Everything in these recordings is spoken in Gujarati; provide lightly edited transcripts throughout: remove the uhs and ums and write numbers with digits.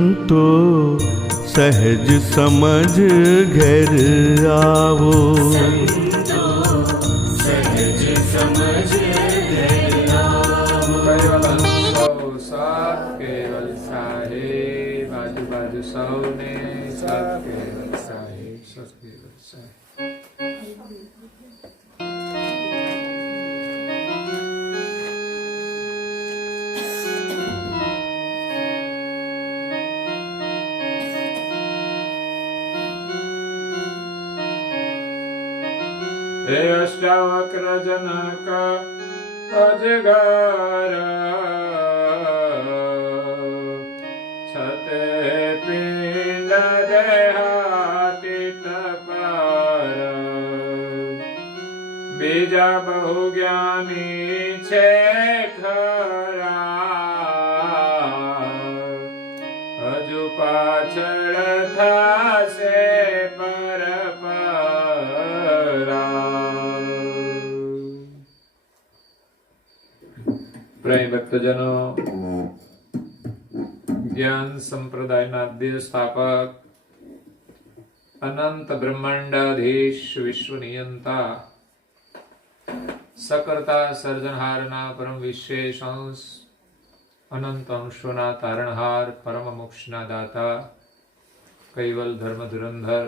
સંતો સહજ સમજ ઘેર આવો. સૌને સત કેવલ સાહેબ, સત કેવલ સાહેબ. હે અષ્ટાવક્ર જનક અજગર છતે પિંડ દેહાતીત પર, બીજા બહુ જ્ઞાની છે ખરા, હજુ પાછળ થશે પર પ્રેમ ભક્તજનો, જ્ઞાન સંપ્રદાયના આદ્ય સ્થાપક, અનંત બ્રહ્માંડાધીશ, વિશ્વ નિયંતા, સકર્તા સર્જનહારના પરમ વિશેષ અંશ, અનંત અંશોના તારણહાર, પરમ મોક્ષના દાતા, કૈવલ ધર્મ ધુરંધર,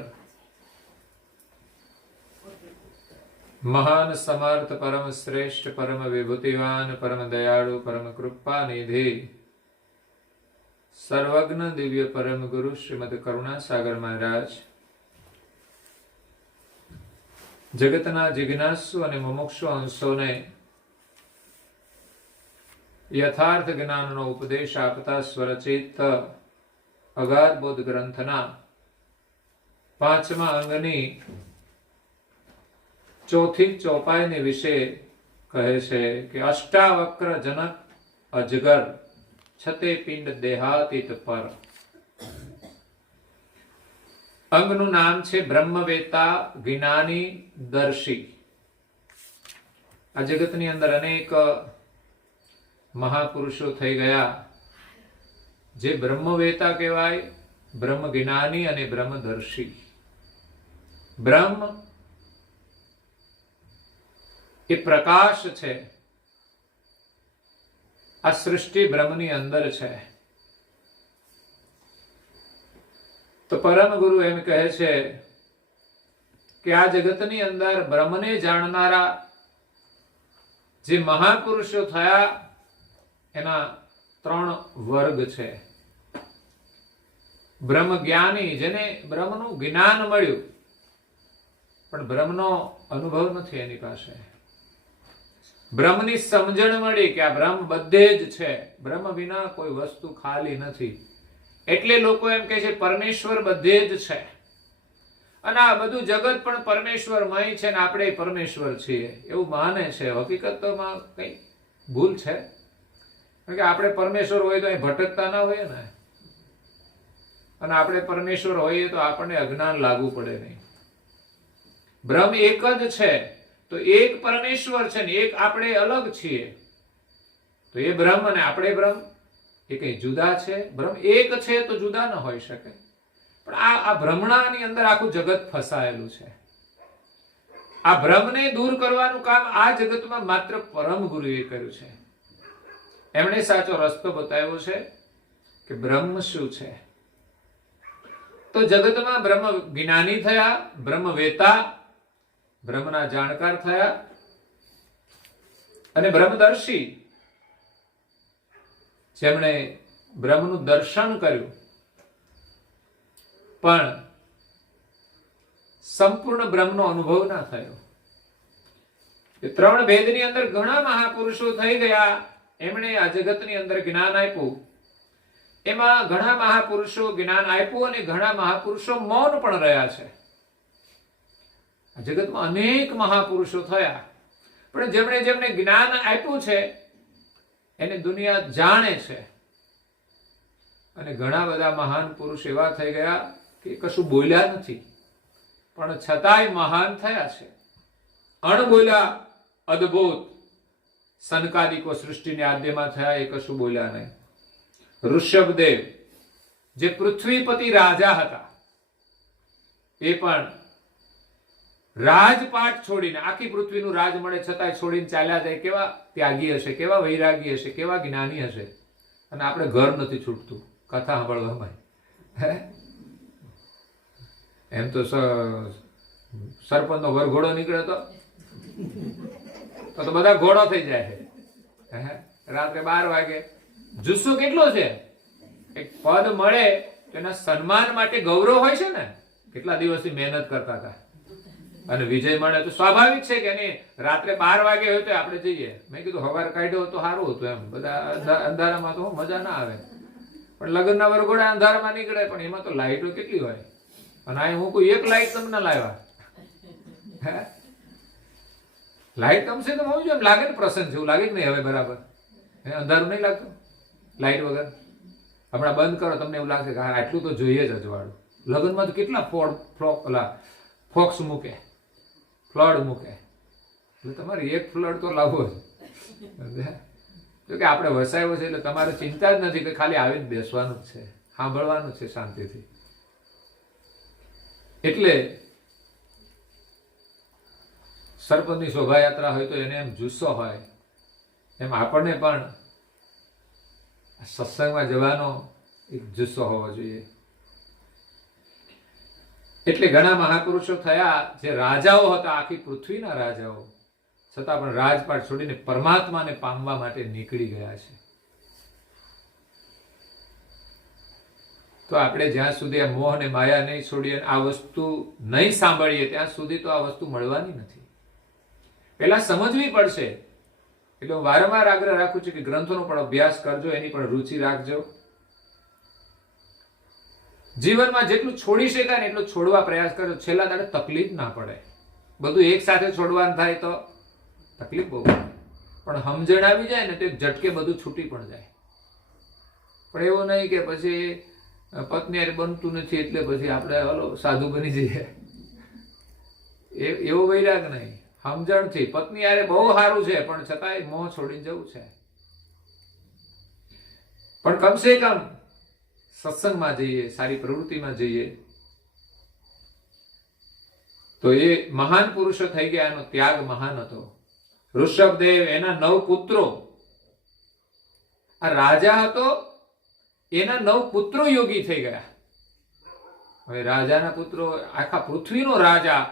મહાન સમર્થ, પરમ શ્રેષ્ઠ, પરમ વિભૂતિવાન, પરમ દયાળુ, પરમ કૃપા નિધિ, સર્વજ્ઞ દિવ્ય પરમ ગુરુ શ્રીમદ કરુણાસાગર મહારાજ, જગતના જિજ્ઞાસુ અને મુમુક્ષુ અંશોને યથાર્થ જ્ઞાનનો ઉપદેશ આપતા સ્વરચિત અગાધ બોધ ગ્રંથના 5મા અંગની ચોથી ચોપાઈની વિશે કહે છે કે અષ્ટાવક્ર જનક અજગર છતે પિંડ દેહાતીત પર. અંગનું નામ છે બ્રહ્મવેતા, જ્ઞાની, દર્શી. આ જગતની અંદર અનેક મહાપુરુષો થઈ ગયા જે બ્રહ્મવેતા કહેવાય, બ્રહ્મ જ્ઞાની અને બ્રહ્મદર્શી. બ્રહ્મ એ પ્રકાશ છે. આ સૃષ્ટિ બ્રહ્મની અંદર છે. તો પરમ ગુરુ એમ કહે છે કે આ જગતની અંદર બ્રહ્મને જાણનારા જે મહાપુરુષો થયા એના 3 વર્ગ છે. બ્રહ્મ જ્ઞાની, જેને બ્રહ્મનું જ્ઞાન મળ્યું પણ બ્રહ્મનો અનુભવ નથી એની પાસે. બ્રહ્મની સમજણ મળી કે આ બ્રહ્મ બધે જ છે, બ્રહ્મ વિના કોઈ વસ્તુ ખાલી નથી. એટલે લોકો એમ કહે છે પરમેશ્વર બધે જ છે અને આ બધું જગત પણ પરમેશ્વરમય છે ને આપણે પરમેશ્વર છીએ એવું માને છે. હકીકતમાં કઈ ભૂલ છે, કારણ કે આપણે પરમેશ્વર હોય તો અહીં ભટકતા ના હોઈએ ને, અને આપણે પરમેશ્વર હોઈએ તો આપણને અજ્ઞાન લાગુ પડે નહીં. બ્રહ્મ એક જ છે, તો એક પરમેશ્વર છે ને એક આપણે અલગ છીએ. તો એ બ્રહ્મ અને આપણે બ્રહ્મ એ કઈ જુદા છે? બ્રહ્મ એક છે તો જુદા ન હોઈ શકે. પણ આ ભ્રમણાની અંદર આખું જગત ફસાયેલું છે. આ ભ્રમને દૂર કરવાનું કામ આ જગતમાં માત્ર પરમ ગુરુએ કર્યું છે. એમણે સાચો રસ્તો બતાવ્યો છે કે બ્રહ્મ શું છે. તો જગતમાં બ્રહ્મ જ્ઞાની થયા, બ્રહ્મવેતા, બ્રહ્મના જાણકાર થયા, અને બ્રહ્મદર્શી, જેમણે બ્રહ્મનું દર્શન કર્યું પણ સંપૂર્ણ બ્રહ્મનો અનુભવ ના થયો. એ 3 ભેદની અંદર ઘણા મહાપુરુષો થઈ ગયા. એમણે આ જગતની અંદર જ્ઞાન આપ્યું. એમાં ઘણા મહાપુરુષો જ્ઞાન આપ્યું અને ઘણા મહાપુરુષો મૌન પણ રહ્યા છે. આ જગતમાં અનેક મહાપુરુષો થયા, પણ જેમણે જેમને જ્ઞાન આપ્યું છે એને દુનિયા જાણે છે. અને ઘણા બધા મહાન પુરુષ એવા થઈ ગયા કે કશું બોલ્યા નથી પણ છતાંય મહાન થયા છે. અણબોલ્યા, અદ્ભુત. સનકાદિકો સૃષ્ટિની આદ્યમાં થયા, એ કશું બોલ્યા નહીં. ઋષભદેવ જે પૃથ્વીપતિ રાજા હતા એ પણ રાજપાટ છોડીને, આખી પૃથ્વીનું રાજ મળે છતાંય છોડીને ચાલ્યા જાય. કેવા ત્યાગી હશે, કેવા વૈરાગી હશે, કેવા જ્ઞાની હશે. અને આપણે ઘર નથી છૂટતું કથા સાંભળવામાં. એમ તો સરપંચનો વરઘોડો નીકળે તો બધા ઘોડો થઈ જાય છે. રાત્રે 12 વાગે જુસ્સો કેટલો છે. એક પદ મળે તો એના સન્માન માટે ગૌરવ હોય છે ને. કેટલા દિવસથી મહેનત કરતા હતા અને વિજય મળે તો સ્વાભાવિક છે કે નહીં. રાત્રે 12 વાગે હોય તો આપણે જઈએ. મેં કીધું હવાર કાઢ્યો તો સારું હતું. એમ બધા અંધારામાં તો મજા ના આવે. પણ લગ્નના વરઘોડા અંધારામાં નીકળે, પણ એમાં તો લાઈટો કેટલી હોય. અને આ હું કોઈ એક લાઈટ તમને લાવ્યા. લાઈટ કમસે કમ હોવી જોઈએ. એમ લાગે ને પ્રસન્ન છે, એવું લાગે કે નહીં હવે બરાબર. અંધારું નહીં લાગતું લાઈટ વગર. હમણાં બંધ કરો તમને એવું લાગશે કે હા આટલું તો જોઈએ જ અજવાળું. લગ્નમાં તો કેટલા ફોક્સ મૂકે, ફ્લડ મૂકે. એટલે તમારે એક ફ્લડ તો લાવવો જ. જો કે આપણે વસાયો છે એટલે તમારે ચિંતા જ નથી કે ખાલી આવીને બેસવાનું જ છે, સાંભળવાનું છે શાંતિથી. એટલે સરપંચની શોભાયાત્રા હોય તો એને એમ જુસ્સો હોય, એમ આપણને પણ સત્સંગમાં જવાનો એક જુસ્સો હોવો જોઈએ. એટલે ઘણા મહાપુરુષો થયા જે રાજાઓ હતા, આખી પૃથ્વીના રાજાઓ, છતાં પણ રાજપાટ છોડીને પરમાત્માને પામવા માટે નીકળી ગયા છે. તો આપણે જ્યાં સુધી આ મોહ અને માયા નહીં છોડીએ, આ વસ્તુ નહીં સાંભળીએ, ત્યાં સુધી તો આ વસ્તુ મળવાની નથી. પહેલા સમજવી પડશે. એટલે હું વારંવાર આગ્રહ રાખું છું કે ગ્રંથોનો પણ અભ્યાસ કરજો, એની પણ રુચિ રાખજો. જીવનમાં જેટલું છોડી શકાય ને એટલું છોડવા પ્રયાસ કરજો. છેલ્લા દાડે તકલીફ ના પડે. બધું એક સાથે છોડવાનું થાય તો તકલીફ બહુ પડે. પણ સમજણ આવી જાય ને તો એક ઝટકે બધું છૂટી પણ જાય. પણ એવું નહીં કે પછી પત્ની હારે બનતું નથી એટલે પછી આપણે હલો સાધુ બની જઈએ. એવો વૈરાગ નહીં. સમજણથી પત્ની હારે બહુ સારું છે પણ છતાંય મોહ છોડીને જવું છે. પણ કમસે કમ સત્સંગમાં જઈએ, સારી પ્રવૃત્તિમાં જઈએ તો એ મહાન પુરુષો થઈ ગયા. એનો ત્યાગ મહાન હતો. ઋષભદેવ, એના 9 પુત્રો, આ રાજા હતો, એના 9 પુત્રો યોગી થઈ ગયા. હવે રાજાના પુત્રો, આખા પૃથ્વીનો રાજા,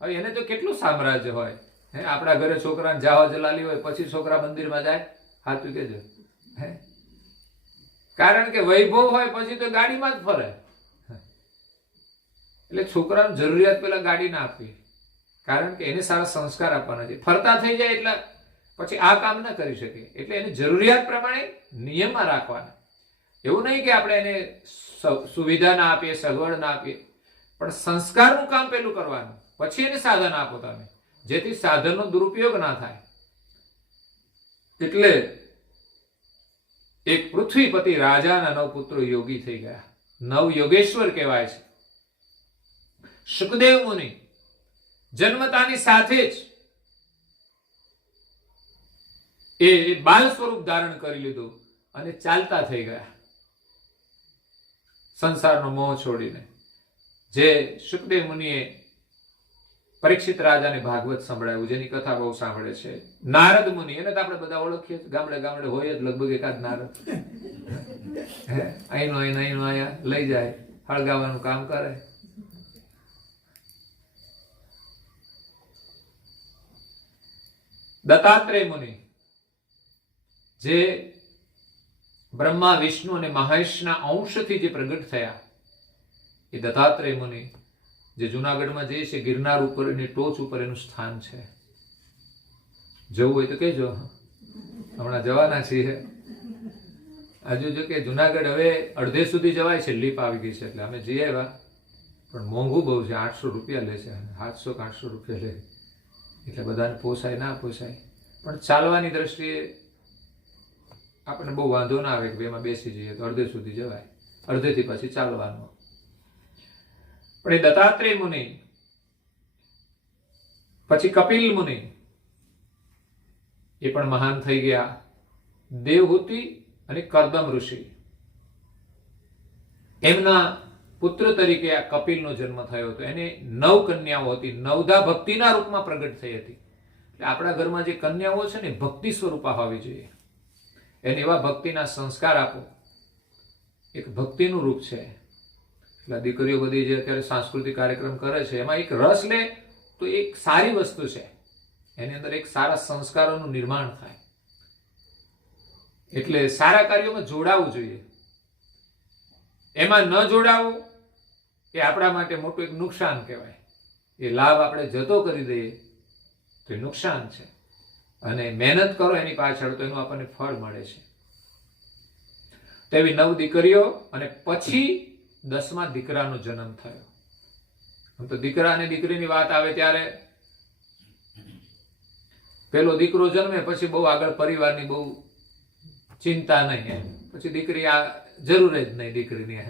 હવે એને તો કેટલું સામ્રાજ્ય હોય. આપણા ઘરે છોકરાને જાવા જલાલી હોય પછી છોકરા મંદિરમાં જાય, હાથું કેજો. કારણ કે વૈભવ હોય પછી તો ગાડીમાં જ ફરે. એટલે છોકરાને જરૂરિયાત પેલા ગાડી ના આપવી, કારણ કે એને સારા સંસ્કાર આપવાના છે. ફરતા થઈ જાય એટલે પછી આ કામ ના કરી શકે. એટલે એની જરૂરિયાત પ્રમાણે નિયમમાં રાખવાના. એવું નહીં કે આપણે એને સુવિધા ના આપીએ, સગવડ ના આપીએ, પણ સંસ્કારનું કામ પેલું કરવાનું, પછી એને સાધન આપો તમે, જેથી સાધનનો દુરુપયોગ ના થાય. એટલે એક પૃથ્વીપતિ રાજાના 9 પુત્રો યોગી થઈ ગયા. 9 યોગેશ્વર કહેવાય છે. સુખદેવ મુનિ જન્મતાની સાથે જ એ બાલ સ્વરૂપ ધારણ કરી લીધું અને ચાલતા થઈ ગયા સંસારનો મોહ છોડીને. જે સુખદેવ મુનિએ પરીક્ષિત રાજાને ભાગવત સંભળાવ્યું, જેની કથા બહુ સાંભળે છે. નારદ મુનિ, એને તો આપણે બધા ઓળખીએ, ગામડે ગામડે હોય જ લગભગ એકાદ નારદ. અહીંનો અહીંયા લઈ જાય, હળગાવાનું કામ કરે. દત્તાત્રેય મુનિ, જે બ્રહ્મા, વિષ્ણુ અને મહેશના અંશથી જે પ્રગટ થયા, એ દત્તાત્રેય મુનિ, જે જુનાગઢમાં જે છે ગિરનાર ઉપર એની ટોચ ઉપર એનું સ્થાન છે. જવું હોય તો કહેજો, હમણાં જવાના છીએ. હજુ જો કે જુનાગઢ હવે અડધે સુધી જવાય છે, લીપ આવી ગઈ છે એટલે અમે જઈ આવ્યા. પણ મોંઘું બહુ છે, 800 રૂપિયા લે છે, 700 કે 800 રૂપિયા લે. એટલે બધાને પોસાય ના પોસાય. પણ ચાલવાની દ્રષ્ટિએ આપણને બહુ વાંધો ના આવે કે એમાં બેસી જઈએ તો અડધે સુધી જવાય, અડધેથી પછી ચાલવાનું. પણ એ દત્તાત્રેય મુનિ, પછી કપિલ મુનિ, એ પણ મહાન થઈ ગયા. દેવહૂતિ અને કરદમ ઋષિ, એમના પુત્ર તરીકે આ કપિલનો જન્મ થયો હતો. એને 9 કન્યાઓ હતી. 9ધા ભક્તિના રૂપમાં પ્રગટ થઈ હતી. એટલે આપણા ઘરમાં જે કન્યાઓ છે ને ભક્તિ સ્વરૂપા હોવી જોઈએ. એને એવા ભક્તિના સંસ્કાર આપો. એક ભક્તિનું રૂપ છે. એટલે દીકરીઓ બધી જે અત્યારે સાંસ્કૃતિક કાર્યક્રમ કરે છે એમાં એક રસ લે તો એક સારી વસ્તુ છે. એની અંદર એક સારા સંસ્કારોનું નિર્માણ થાય. એટલે સારા કાર્યોમાં જોડાવું જોઈએ. એમાં ન જોડાવું એ આપણા માટે મોટું એક નુકસાન કહેવાય. એ લાભ આપણે જતો કરી દઈએ તો એ નુકસાન છે. અને મહેનત કરો એની પાછળ તો એનું આપણને ફળ મળે છે. તો એવી 9 દીકરીઓ અને પછી 10મા દીકરાનો જન્મ થયો. આમ તો દીકરા અને દીકરીની વાત આવે ત્યારે પેલો દીકરો જન્મે પછી બહુ આગળ પરિવારની બહુ ચિંતા નહીં. પછી દીકરી આ જરૂર જ નહીં. દીકરીની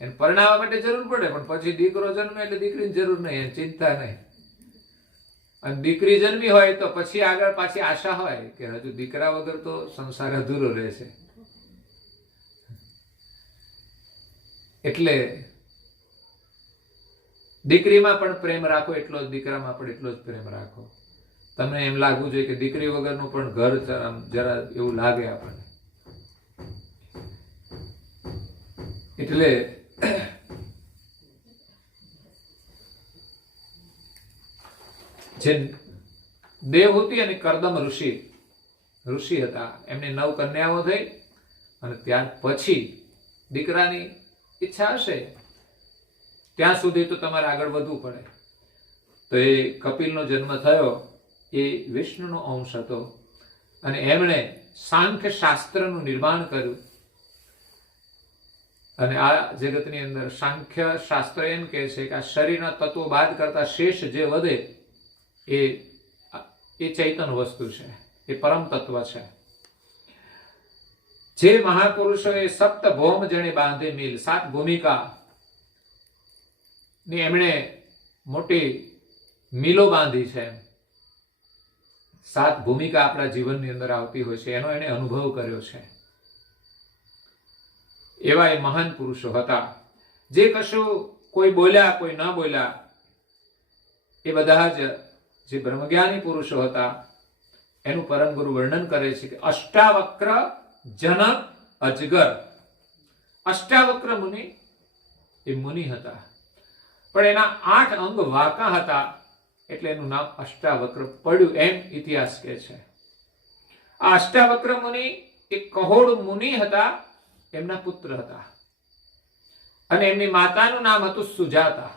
એને પરણાવવા માટે જરૂર પડે પણ પછી દીકરો જન્મે એટલે દીકરીની જરૂર નહીં, એને ચિંતા નહીં. અને દીકરી જન્મી હોય તો પછી આગળ પાછી આશા હોય કે હજુ દીકરા વગર તો સંસાર અધૂરો રહેશે. એટલે દીકરીમાં પણ પ્રેમ રાખો એટલો જ દીકરામાં પણ એટલો જ પ્રેમ રાખો. તમને એમ લાગવું જોઈએ કે દીકરી વગરનું પણ ઘર જરા એવું લાગે આપણને. એટલે જે દેવહૂતિ અને કરદમ ઋષિ હતા એમને 9 કન્યાઓ થઈ. અને ત્યાર પછી દીકરાની ઈચ્છા હશે ત્યાં સુધી તો તમારે આગળ વધવું પડે. તો એ કપિલનો જન્મ થયો એ વિષ્ણુનો અંશ હતો. અને એમણે સાંખ્ય શાસ્ત્રનું નિર્માણ કર્યું. અને આ જગતની અંદર સાંખ્ય શાસ્ત્ર એમ કહે છે કે આ શરીરના તત્વો બાદ કરતા શેષ જે વધે એ ચૈતન વસ્તુ છે, એ પરમ તત્વ છે. જે મહાપુરુષોએ સપ્ત ભૌમ જણે બાંધે મિલ, 7 ભૂમિકા ની એમણે મોટી મિલો બાંધી છે. 7 ભૂમિકા આપણા જીવનની અંદર આવતી હોય છે, એનો એને અનુભવ કર્યો છે. એવા એ મહાન પુરુષો હતા. જે કશું કોઈ બોલ્યા કોઈ ન બોલ્યા એ બધા જ જે બ્રહ્મજ્ઞાની પુરુષો હતા એનું પરમ ગુરુ વર્ણન કરે છે કે અષ્ટાવક્ર જનક અજગર. અષ્ટાવક્ર મુનિ એ મુનિ હતા પણ એના 8 અંગ વાંકા હતા એટલે એનું નામ અષ્ટાવક્ર પડ્યું એમ ઇતિહાસ કહે છે. આ અષ્ટાવક્ર મુનિ એક કહોડ મુનિ હતા, એમના પુત્ર હતા. અને એમની માતાનું નામ હતું સુજાતા.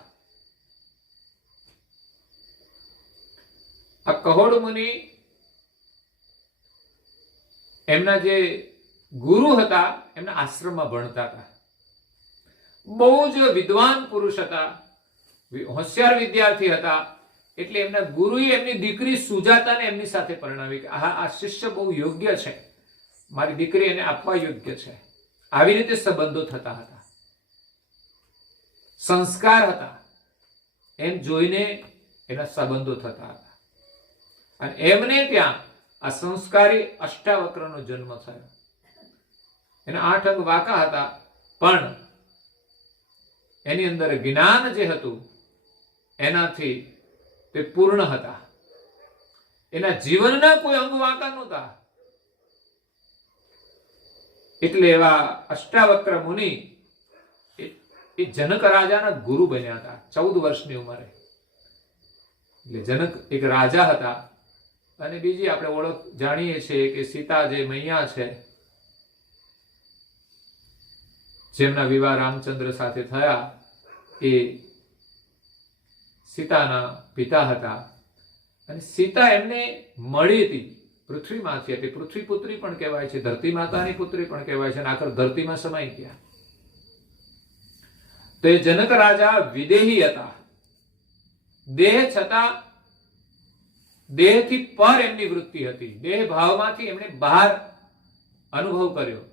આ કહોડ મુનિ એમના જે ગુરુ હતા એમના આશ્રમમાં ભણતા હતા. બહુ જ વિદ્વાન પુરુષ હતા, હોશિયાર વિદ્યાર્થી હતા. એટલે એમના ગુરુએ એમની દીકરી સુજાતાને એમની સાથે પરણાવી કે આ શિષ્ય બહુ યોગ્ય છે, મારી દીકરી એને આપવા યોગ્ય છે. આવી રીતે સંબંધો થતા હતા, સંસ્કાર હતા, એમ જોઈને એના સંબંધો થતા હતા. અને એમને ત્યાં આ સંસ્કારી અષ્ટાવક્રનો જન્મ થયો. એના 8 અંગ વાંકા હતા પણ એની અંદર જ્ઞાન જે હતું એનાથી તે પૂર્ણ હતા. એના જીવનના કોઈ અંગ વાંકા નહોતા. એટલે એવા અષ્ટાવક્ર મુનિ એ જનક રાજાના ગુરુ બન્યા હતા 14 વર્ષની ઉંમરે. એટલે જનક એક રાજા હતા. અને બીજી આપણે ઓળખ જાણીએ છીએ કે સીતા જે મૈયા છે જેમના વિવાહ રામચંદ્ર સાથે થયા એ સીતાના પિતા હતા. અને સીતા એમને મળી હતી પૃથ્વીમાંથી, એટલે પૃથ્વી પુત્રી પણ કહેવાય છે, ધરતી માતાની પુત્રી પણ કહેવાય છે. અને આખર ધરતીમાં સમાઈ ગયા. તો એ જનક રાજા વિદેહી હતા. દેહ છતાં દેહથી પર એમની વૃત્તિ હતી. દેહ ભાવમાંથી એમણે બહાર અનુભવ કર્યો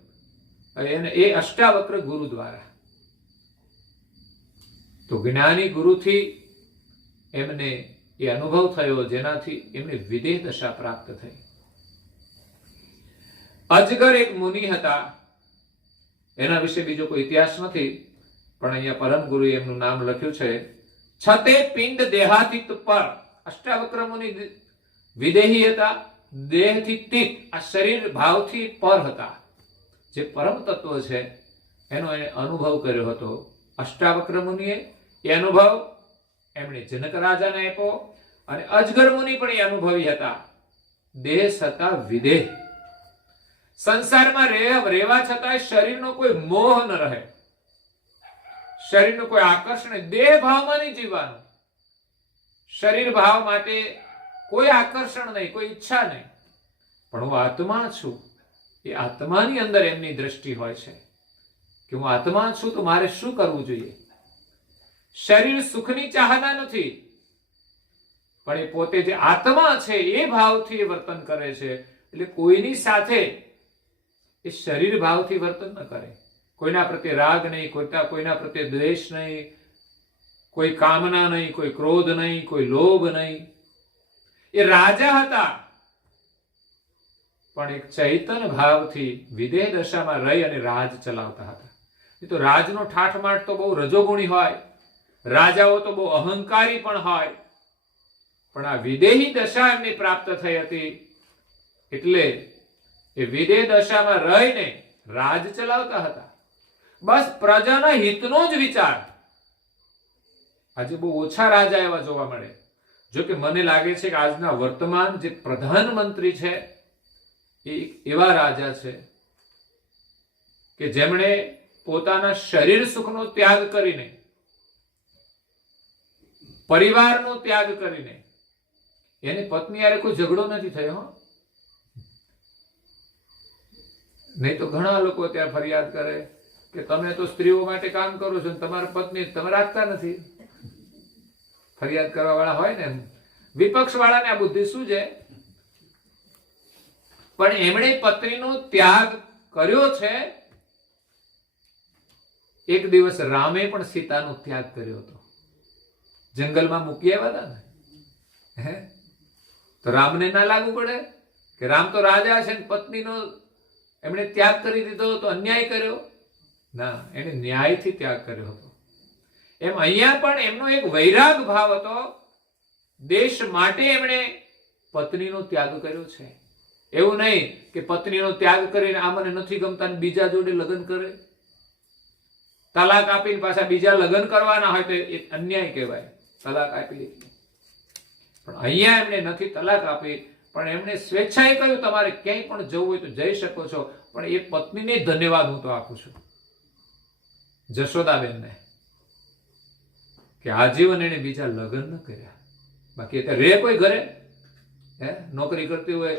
એ અષ્ટાવક્ર ગુરુ દ્વારા. તો જ્ઞાની ગુરુથી એમને એ અનુભવ થયો જેનાથી એમને વિદેહ દશા પ્રાપ્ત થઈ. અજગર એક મુનિ હતા. એના વિશે બીજો કોઈ ઇતિહાસ નથી. પણ અહીંયા પરમ ગુરુએ એમનું નામ લખ્યું છે. છતે પિંડ દેહાતીત પર. અષ્ટાવક્ર મુનિ વિદેહી હતા, દેહથી તીત, આ શરીર ભાવથી પર હતા. જે પરમ તત્વ છે એનો એને અનુભવ કર્યો હતો અષ્ટાવક્ર મુનિએ. એ અનુભવ એમણે જનક રાજાને આપ્યો, અને અજગર મુનિ પણ એ અનુભવી હતા. દેહ છતાં વિદેહ, સંસારમાં રહેવા છતાં શરીરનો કોઈ મોહ ન રહે, શરીરનું કોઈ આકર્ષણ, દેહ ભાવમાં નહીં જીવવાનું. શરીર ભાવ માટે કોઈ આકર્ષણ નહીં, કોઈ ઈચ્છા નહીં, પણ હું આત્મા છું. એ આત્માની અંદર એમની દ્રષ્ટિ હોય છે કે હું આત્મા છું તો મારે શું કરવું જોઈએ. શરીર સુખની ચાહના નથી, પણ એ પોતે જે આત્મા છે એ ભાવથી વર્તન કરે છે. એટલે કોઈની સાથે એ શરીર ભાવથી વર્તન ન કરે. કોઈના પ્રત્યે રાગ નહીં, કોઈના પ્રત્યે દ્વેષ નહીં, કોઈ કામના નહીં, કોઈ ક્રોધ નહીં, કોઈ લોભ નહીં. એ રાજા હતા, પણ એક ચૈતન્ય ભાવથી વિદેહ દશામાં રહી અને રાજ ચલાવતા હતા. એ તો રાજનો ઠાઠમાઠ તો બહુ રજોગુણી હોય, રાજાઓ તો બહુ અહંકારી પણ હોય, પણ આ વિદેહી દશા એમને પ્રાપ્ત થઈ હતી. એટલે એ વિદેહ દશામાં રહીને રાજ ચલાવતા હતા. બસ પ્રજાના હિતનો જ વિચાર. આજે બહુ ઓછા રાજા એવા જોવા મળે. જો કે મને લાગે છે કે આજના વર્તમાન જે પ્રધાનમંત્રી છે એ એવા રાજા છે કે જેમણે પોતાના શરીર સુખનો ત્યાગ કરીને, પરિવારનો ત્યાગ કરીને, એની પત્ની હારે કોઈ ઝઘડો નથી થયો. નહીં તો ઘણા લોકો ત્યાં ફરિયાદ કરે કે તમે તો સ્ત્રીઓ માટે કામ કરો છો, તમારા પત્ની તમે રાખતા નથી. ફરિયાદ કરવા વાળા હોય ને, વિપક્ષ વાળાને આ બુદ્ધિ શું છે? પણ એમણે પત્નીનો ત્યાગ કર્યો છે. એક દિવસ રામે પણ સીતાનો ત્યાગ કર્યો હતો. જંગલમાં મૂકી આવ્યા હતા ને, તો રામને ના લાગુ પડે કે રામ તો રાજા છે, પત્નીનો એમણે ત્યાગ કરી દીધો તો અન્યાય કર્યો? ના, એને ન્યાયથી ત્યાગ કર્યો હતો. એમ અહીંયા પણ એમનો એક વૈરાગ ભાવ હતો. દેશ માટે એમણે પત્નીનો ત્યાગ કર્યો છે. એવું નહીં કે પત્નીનો ત્યાગ કરીને આ મને નથી ગમતા બીજા જોડે લગ્ન કરે, તલાક આપીને પાછા બીજા લગ્ન કરવાના હોય તો એ અન્યાય કહેવાય. તલાક આપી લીધી, પણ અહીંયા એમણે નથી તલાક આપી, પણ એમણે સ્વેચ્છાએ કહ્યું તમારે ક્યાંય પણ જવું હોય તો જઈ શકો છો, પણ એ પત્નીને ધન્યવાદ હું તો આપું છું, જશોદાબેનને, કે આજીવન એને બીજા લગ્ન ન કર્યા. બાકી અત્યારે રે કોઈ ઘરે નોકરી કરતી હોય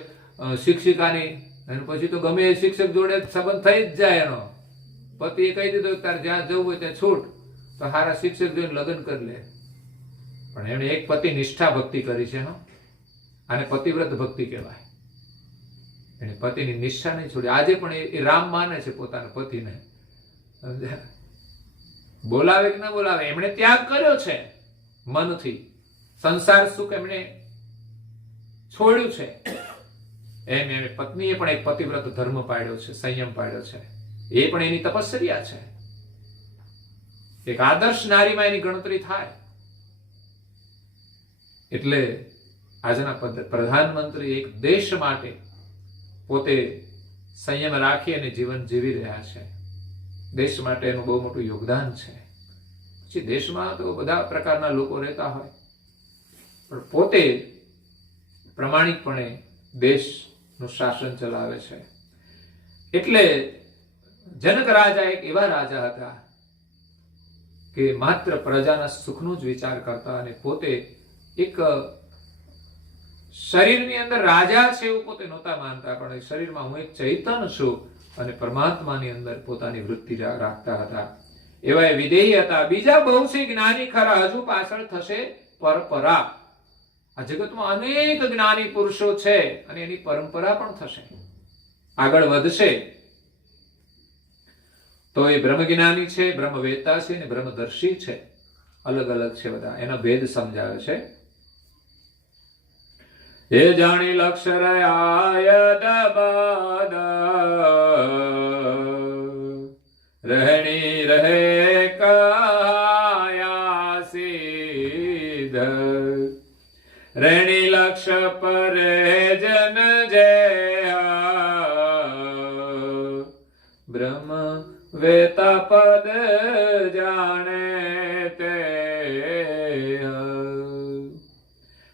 શિક્ષિકાની, અને પછી તો ગમે એ શિક્ષક જોડે સંબંધ થઈ જ જાય એનો. પતિએ કહી દીધું તારે જ્યાં જવું હોય ત્યાં છૂટ, તો સારા શિક્ષક જોઈને લગ્ન કરી લે. પણ એમણે એક પતિ નિષ્ઠા ભક્તિ કરી છે. આને પતિવ્રત ભક્તિ કહેવાય. એને પતિની નિષ્ઠા નહીં છોડી. આજે પણ એ રામ માને છે પોતાના પતિને. બોલાવે કે ના બોલાવે, એમણે ત્યાગ કર્યો છે મનથી. સંસાર સુખ એમણે છોડ્યું છે. એમ એમ પત્નીએ પણ એક પતિવ્રત ધર્મ પાડ્યો છે, સંયમ પાડ્યો છે. એ પણ એની તપસ્યા છે. એક આદર્શ નારીમાં એની ગણતરી થાય. એટલે આજના પ્રધાનમંત્રી એક દેશ માટે પોતે સંયમ રાખી અને જીવન જીવી રહ્યા છે. દેશ માટે એનું બહુ મોટું યોગદાન છે. પછી દેશમાં તો બધા પ્રકારના લોકો રહેતા હોય, પણ પોતે પ્રમાણિકપણે દેશનું શાસન ચલાવે છે. એટલે જનક રાજા એક એવા રાજા હતા કે માત્ર પ્રજાના સુખનો જ વિચાર કરતા, અને પોતે એક શરીરની અંદર રાજા છે એવું પોતે નહોતા માનતા, પણ શરીરમાં હું એક ચૈતન્ય છું અને પરમાત્માની અંદર પોતાની વૃત્તિ રાખતા હતા. એવા એ વિદેહી હતા. બીજા બહુ છે જ્ઞાની ખરા, હજુ પાછળ થશે પરપરા. આ જગતમાં અનેક જ્ઞાની પુરુષો છે અને એની પરંપરા પણ થશે, આગળ વધશે. તો એ બ્રહ્મજ્ઞાની છે, બ્રહ્મવેતા છે ને બ્રહ્મદર્શી છે. અલગ અલગ છે બધા, એનો ભેદ સમજાવે છે. એ જાણી લક્ષ રહ્યા બાદ રહેણી રહે કહાયા સિદ્ધ રેણી લક્ષ પરે જન જે બ્રહ્મ વેતા પદ જાણે તે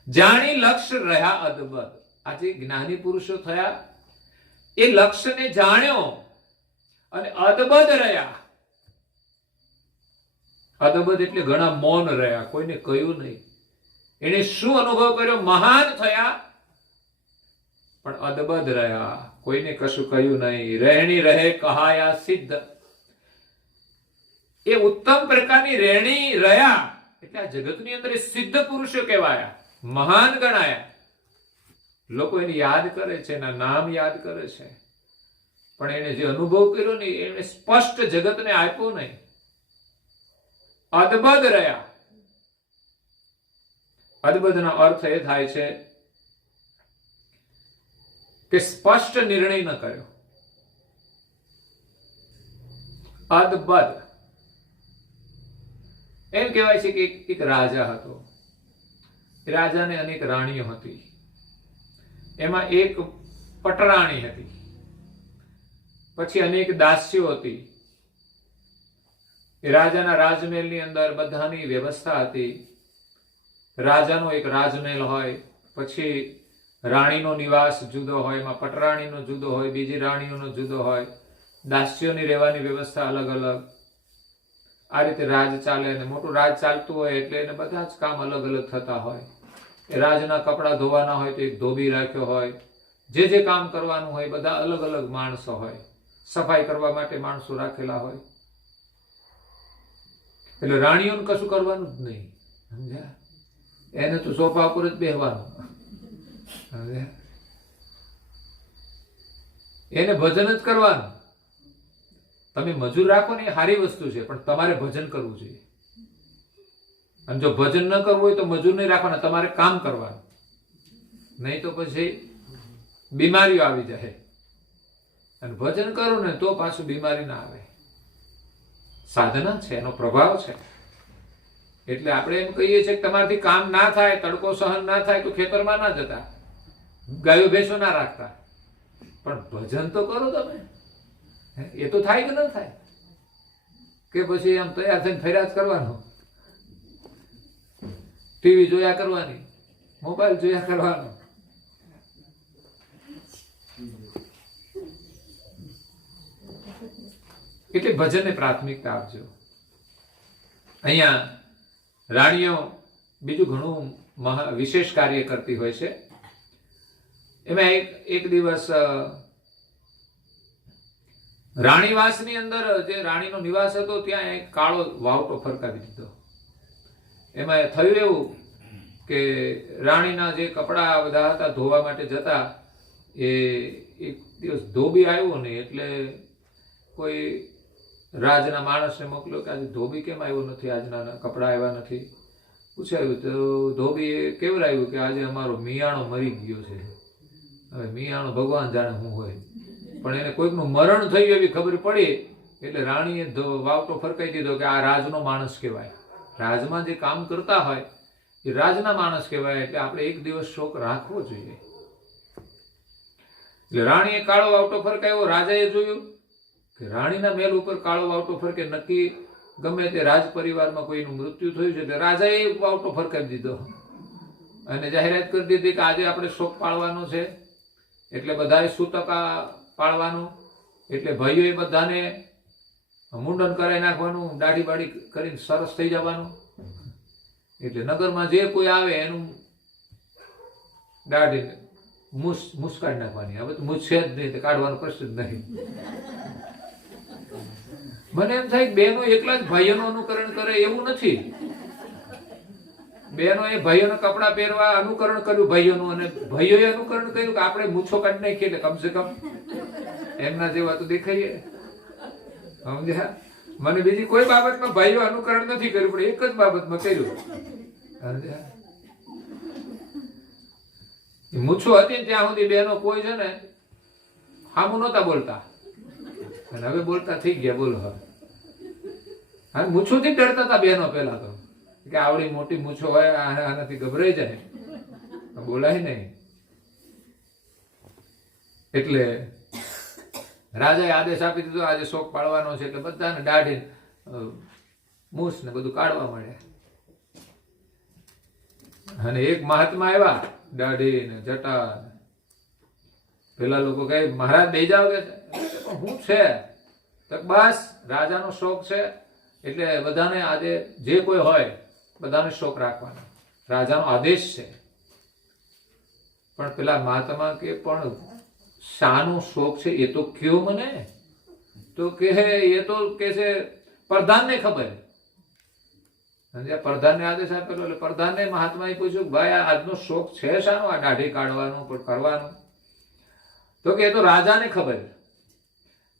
જાણી લક્ષ્ય રહ્યા અદબદ. આજે જ્ઞાની પુરુષો થયા, એ લક્ષ્યને જાણ્યો અને અદબદ રહ્યા. અદબદ એટલે ઘણા મૌન રહ્યા, કોઈને કહ્યું નહીં. એને શું અનુભવ કર્યો? મહાન થયા પણ અદબદ રહ્યા, કોઈને કશું કહ્યું નહીં. રહેણી રહે કહાયા સિદ્ધ. એ ઉત્તમ પ્રકારની રહેણી રહ્યા એટલે આ જગતની અંદર એ સિદ્ધ પુરુષો કહેવાયા, મહાન ગણાયા. લોકો એને યાદ કરે છે, એના નામ યાદ કરે છે, પણ એને જે અનુભવ કર્યો ને એને સ્પષ્ટ જગતને આપ્યો નહીં. અદબદ રહ્યા. અદબદનો અર્થ એ થાય છે કે સ્પષ્ટ નિર્ણય ન કર્યો. અદબદ એમ કહેવાય છે કે એક રાજા હતો. રાજાને અનેક રાણીઓ હતી. એમાં એક પટરાણી હતી, પછી અનેક દાસીઓ હતી. એ રાજાના રાજમહેલની અંદર બધાની વ્યવસ્થા હતી. રાજાનો એક રાજમહેલ હોય, પછી રાણીનો નિવાસ જુદો હોય, એમાં પટરાણીનો જુદો હોય, બીજી રાણીઓનો જુદો હોય, દાસીઓની રહેવાની વ્યવસ્થા અલગ અલગ. આ રીતે રાજ ચાલે, અને મોટું રાજ ચાલતું હોય એટલે એને બધા જ કામ અલગ અલગ થતા હોય. એ રાજના કપડા ધોવાના હોય તો એક ધોબી રાખ્યો હોય, જે જે કામ કરવાનું હોય બધા અલગ અલગ માણસો હોય, સફાઈ કરવા માટે માણસો રાખેલા હોય. એટલે રાણીઓને કશું કરવાનું જ નહીં, સમજ્યા? એને તો સોફા ઉપર જ બેહવાનું, સમજ્યા? એને ભજન જ કરવાનું. તમે મજૂર રાખો ને એ સારી વસ્તુ છે, પણ તમારે ભજન કરવું જોઈએ. અને જો ભજન ન કરવું હોય તો મજૂર નહીં રાખવાના, તમારે કામ કરવાનું. નહીં તો પછી બીમારીઓ આવી જાય. અને ભજન કરો ને તો પાછું બીમારી ના આવે. સાધના છે, એનો પ્રભાવ છે. એટલે આપણે એમ કહીએ છીએ કે તમારાથી કામ ના થાય, તડકો સહન ના થાય તો ખેતરમાં ના જતા, ગાયો ભેંસો ના રાખતા, પણ ભજન તો કરો તમે. એ તો થાય કે ન થાય? કે પછી આમ તૈયાર થઈને ફર્યા જ કરવાનો, ટીવી જોયા કરવાની, મોબાઈલ જોયા કરવાનો. એટલે ભજનને પ્રાથમિકતા આપજો. અહીંયા રાણીઓ બીજું ઘણું વિશેષ કાર્ય કરતી હોય છે. એમાં એક દિવસ રાણીવાસની અંદર જે રાણીનો નિવાસ હતો ત્યાં એક કાળો વાવટો ફરકાવી દીધો. એમાં થયું એવું કે રાણીના જે કપડા બધા હતા ધોવા માટે જતા, એ એક દિવસ ધોબી આવ્યો ને એટલે કોઈ રાજના માણસને મોકલ્યો કે આજે ધોબી કેમ આવ્યો નથી, આજના કપડા આવ્યા નથી. પૂછાયું તો ધોબીએ કેવડાવ્યું કે આજે અમારો મિયાણો મરી ગયો છે. હવે મિયાણો ભગવાન જાણે શું હોય, પણ એને કોઈકનું મરણ થયું એવી ખબર પડી એટલે રાણીએ વાવટો ફરકાઈ દીધો કે આ રાજનો માણસ કહેવાય. રાજમાં જે કામ કરતા હોય એ રાજના માણસ કહેવાય, એટલે આપણે એક દિવસ શોક રાખવો જોઈએ. એટલે રાણીએ કાળો વાવટો ફરકાયો. રાજાએ જોયું કે રાણીના મેલ ઉપર કાળો વાવટો ફરકે, નક્કી ગમે તે રાજ પરિવારમાં કોઈનું મૃત્યુ થયું છે. એટલે રાજાએ વાવટો ફરકાવી દીધો અને જાહેરાત કરી દીધી કે આજે આપણે શોક પાળવાનો છે, એટલે બધાએ સૂતકા પાળવાનું. એટલે ભાઈઓએ બધાને મુંડન કરાવી નાખવાનું, દાઢી બાડી કરીને સરસ થઈ જવાનું. એટલે નગરમાં જે કોઈ આવે એનું દાઢી મૂછ કાઢી નાખવાની. હવે તો મૂછ છે જ નહીં, કાઢવાનો પ્રશ્ન જ નહીં. મને એમ થાય કે બહેનો એકલા જ ભાઈઓનું અનુકરણ કરે એવું નથી. બહેનો એ ભાઈઓના કપડા પહેરવા અનુકરણ કર્યું ભાઈઓનું, અને ભાઈઓએ અનુકરણ કર્યું કે આપણે મૂછો કાઢી નાખીએ એટલે કમસે કમ એમના જેવા તો દેખાઈએ. સમજ્યા? મને બીજી કોઈ બાબતમાં ભાઈઓ અનુકરણ નથી કર્યું, પણ એક જ બાબતમાં કર્યું. સમજ્યા? મૂછો હતી ત્યાં સુધી બહેનો કોઈ છે ને સામું નહોતા બોલતા, અને હવે બોલતા થઈ ગયા. બોલો હવે હા, મૂછોથી જ ડરતા હતા બહેનો પહેલા તો, કે આવડી મોટી મૂછો હોય, આનાથી ગભરાઈ જાય, બોલાય નહીં. એટલે રાજાએ આદેશ આપી દીધો, આજે શોક પાડવાનો છે, એટલે બધાને દાઢી મૂછ ને બધું કાઢવા માંડ્યા. અને એક મહાત્મા આવ્યા, દાઢી ને જટા. પેલા લોકો કહે, મહારાજ બે જાવ, કે શું છે? તો બસ રાજાનો શોક છે, એટલે બધાને આજે જે કોઈ હોય બધાને શોક રાખવાનો, રાજાનો આદેશ છે. પણ પેલા મહાત્મા કે પણ શાનો શોક છે એ તો કયો મને. તો કે એ તો કે છે પ્રધાનને ખબર. અને પ્રધાનને આદેશ આપેલો, એટલે પ્રધાનને મહાત્માએ પૂછ્યું, ભાઈ આજનો શોક છે શાનો, આ દાઢી કાઢવાનું પણ કરવાનું? તો કે એ તો રાજાને ખબર.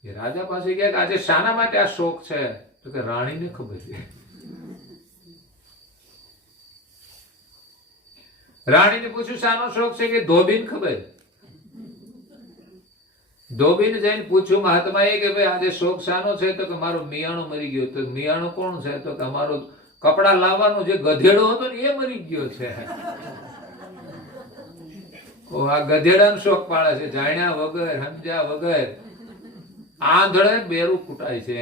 એ રાજા પાસે ગયા કે આજે શાના માટે આ શોક છે? તો કે રાણીને ખબર છે. રાણીને પૂછ્યું શાનો શોક છે? કે ધોબીને ખબર. ધોબીને જઈને પૂછ્યું મહાત્માએ કે ભાઈ આજે શોક શાનો છે? તો કે મારો મિયાણો મરી ગયો. તો મિયાણો કોણ છે? તો કે અમારો કપડા લાવવાનો જે ગધેડો હતો ને એ મરી ગયો છે. આ ગધેડાનો શોક પાડે છે, જાણ્યા વગર, સમજ્યા વગર. આંધળે બેરું કૂટાય છે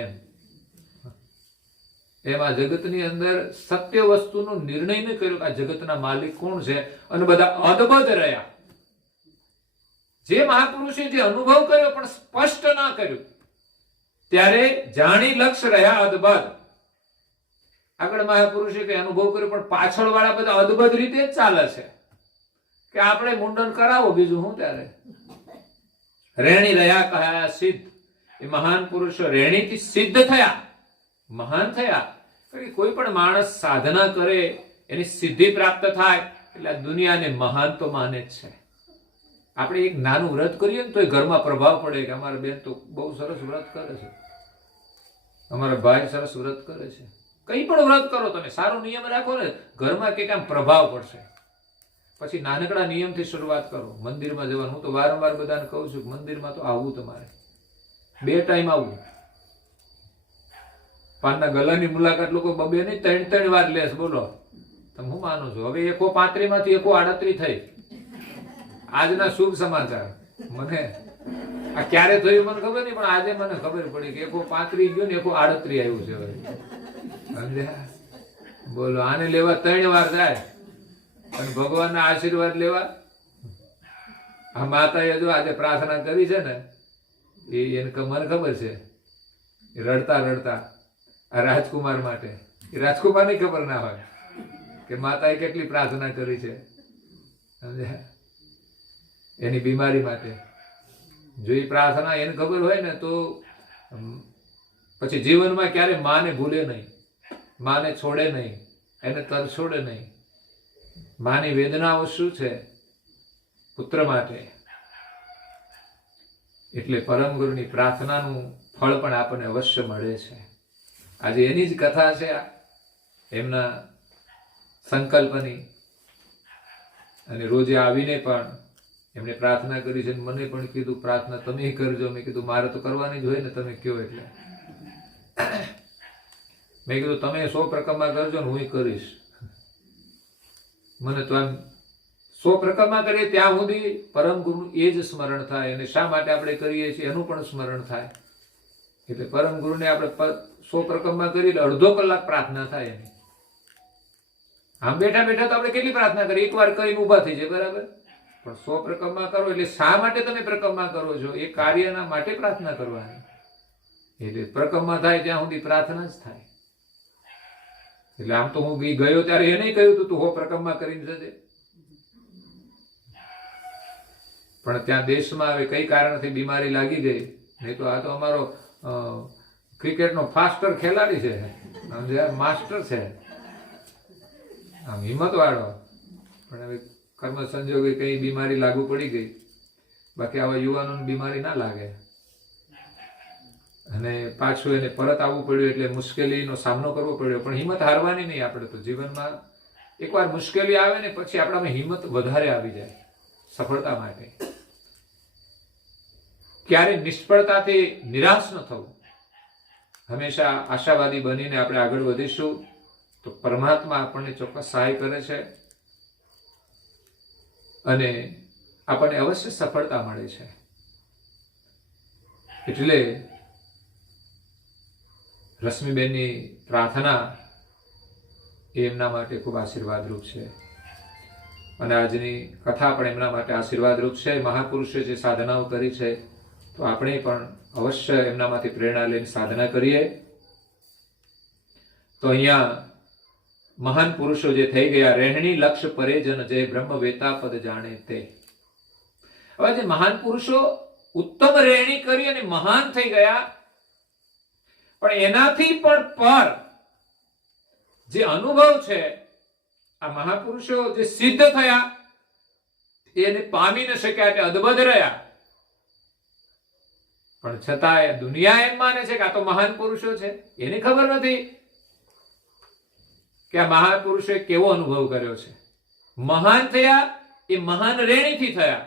એમ આ જગતની અંદર સત્ય વસ્તુનો નિર્ણય ન કર્યો કે આ જગતના માલિક કોણ છે, અને બધા અદબદ રહ્યા. જે મહાપુરુષે જે અનુભવ કર્યો પણ સ્પષ્ટ ના કર્યું, ત્યારે જાણી લક્ષ રહ્યા અદબદ. આગળ મહાપુરુષે કઈ અનુભવ કર્યો પણ પાછળ વાળા બધા અદબદ રીતે જ ચાલે છે કે આપણે મુંડન કરાવો, બીજું શું. ત્યારે રેણી રહ્યા કહ્યા સિદ્ધ. એ મહાન પુરુષો રેણીથી સિદ્ધ થયા, મહાન થયા. કોઈ પણ માણસ સાધના કરે એની સિદ્ધિ પ્રાપ્ત થાય એટલે આ દુનિયાને મહાન તો માને જ છે. આપણે એક નાનું વ્રત કરીએ ને તો એ ઘરમાં પ્રભાવ પડે કે અમારા બેન તો બહુ સરસ વ્રત કરે છે, અમારા ભાઈ સરસ વ્રત કરે છે. કઈ પણ વ્રત કરો તમે, સારો નિયમ રાખો ને, ઘરમાં કંઈક આમ પ્રભાવ પડશે. પછી નાનકડા નિયમથી શરૂઆત કરો. મંદિરમાં જવાનું, હું તો વારંવાર બધાને કહું છું કે મંદિરમાં તો આવવું, તમારે 2 ટાઈમ આવવું. પાનના ગલાની મુલાકાત લોકો 2 નહીં 3 વાર લેશ. બોલો તમે હું માનો છો? હવે 135 માંથી 138 થઈ. આજના શુભ સમાચાર. મને આ ક્યારે થયું મને ખબર નહીં, પણ આજે મને ખબર પડી કે 135 ગયું ને 138 આવ્યું છે. હવે સમજ્યા? બોલો, આને લેવા 3 વાર જાય અને ભગવાનના આશીર્વાદ લેવા. આ માતાએ જો આજે પ્રાર્થના કરી છે ને, એને મને ખબર છે, રડતા રડતા આ રાજકુમાર માટે. એ રાજકુમારની ખબર ના હોય કે માતાએ કેટલી પ્રાર્થના કરી છે એની બીમારી માટે. જો એ પ્રાર્થના એને ખબર હોય ને તો પછી જીવનમાં ક્યારે માને ભૂલે નહીં, માને છોડે નહીં, એને તરછોડે નહીં. માની વેદનાઓ શું છે પુત્ર માટે. એટલે પરમ ગુરુની પ્રાર્થનાનું ફળ પણ આપણને અવશ્ય મળે છે. આજે એની જ કથા છે, એમના સંકલ્પની. અને રોજે આવીને પણ એમણે પ્રાર્થના કરી છે. મને પણ કીધું પ્રાર્થના તમે કરજો. મેં કીધું મારે તો કરવાની જ હોય ને, તમે કયો એટલે. મેં કીધું તમે 100 પ્રકરણમાં કરજો ને હું કરીશ. મને તો આમ 100 પ્રકરણમાં કરીએ ત્યાં સુધી પરમ ગુરુનું એ જ સ્મરણ થાય, અને શા માટે આપણે કરીએ છીએ એનું પણ સ્મરણ થાય. એટલે પરમ ગુરુને આપણે 100 પ્રકરણમાં કરીએ એટલે અડધો કલાક પ્રાર્થના થાય એની. આમ બેઠા બેઠા તો આપણે કેટલી પ્રાર્થના કરીએ, એકવાર કહીને ઊભા થઈ જાય, બરાબર. પણ 100 પ્રકરણમાં કરો એટલે શા માટે તમે પ્રકરણમાં કરો છો, એ કાર્યના માટે પ્રાર્થના કરવાની. એટલે પ્રકરણમાં થાય ત્યાં સુધી પ્રાર્થના જ થાય. એટલે આમ તો હું ગયો ત્યારે એને કહ્યું તું 100 પ્રકરણમાં કરીને જજે, પણ ત્યાં દેશમાં હવે કઈ કારણથી બીમારી લાગી ગઈ. નહીં તો આ તો અમારો ક્રિકેટનો ફાસ્ટર ખેલાડી છે, માસ્ટર છે, આમ હિંમત વાળો. પણ હવે કર્મ સંજોગે કઈ બીમારી લાગુ પડી ગઈ. બાકી આવા યુવાનોને બીમારી ના લાગે. અને પાછું એને પરત આવવું પડ્યું એટલે મુશ્કેલીનો સામનો કરવો પડ્યો. પણ હિંમત હારવાની નહીં. આપણે તો જીવનમાં એકવાર મુશ્કેલી આવે ને પછી આપણામાં હિંમત વધારે આવી જાય સફળતા માટે. ક્યારે નિષ્ફળતાથી નિરાશ ન થવું. હંમેશા આશાવાદી બનીને આપણે આગળ વધીશું તો પરમાત્મા આપણને ચોક્કસ સહાય કરે છે અને આપણને અવશ્ય સફળતા મળે છે. એટલે રશ્મિબેનની પ્રાર્થના એ એમના માટે ખૂબ આશીર્વાદરૂપ છે અને આજની કથા પણ એમના માટે આશીર્વાદરૂપ છે. મહાપુરુષે જે સાધનાઓ કરી છે તો આપણે પણ અવશ્ય એમનામાંથી પ્રેરણા લઈને સાધના કરીએ. તો અહીંયા મહાન પુરુષો જે થઈ ગયા, રહેણી લક્ષ પરે જન જય બ્રહ્મ વેતા પદ જાણે તે. હવે જે મહાન પુરુષો ઉત્તમ રહેણી કરી અને મહાન થઈ ગયા, પણ એનાથી પણ પર જે અનુભવ છે, આ મહાપુરુષો જે સિદ્ધ થયા એને પામી ન શક્યા એટલે અદબદ રહ્યા. પણ છતાંય દુનિયા એમ માને છે કે આ તો મહાન પુરુષો છે. એને ખબર નથી કે આ મહાપુરુષોએ કેવો અનુભવ કર્યો છે. મહાન થયા એ મહાન રેણીથી થયા,